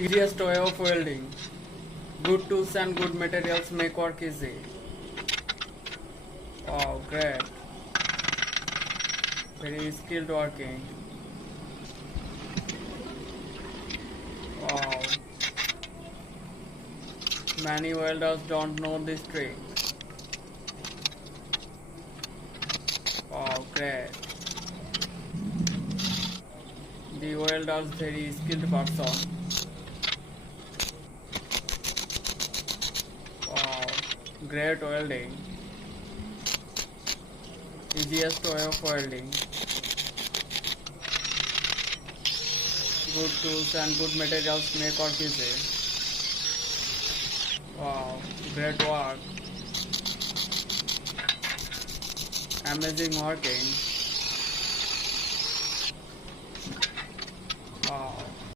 Easiest way of welding. Good tools and good materials make work easy. Wow, great. Very skilled working. Wow. Many welders don't know this trick. Wow, great. The welder's very skilled person. Wow, great welding. Easiest way of welding. Good tools and good materials make work easy. Wow, great work. Amazing working.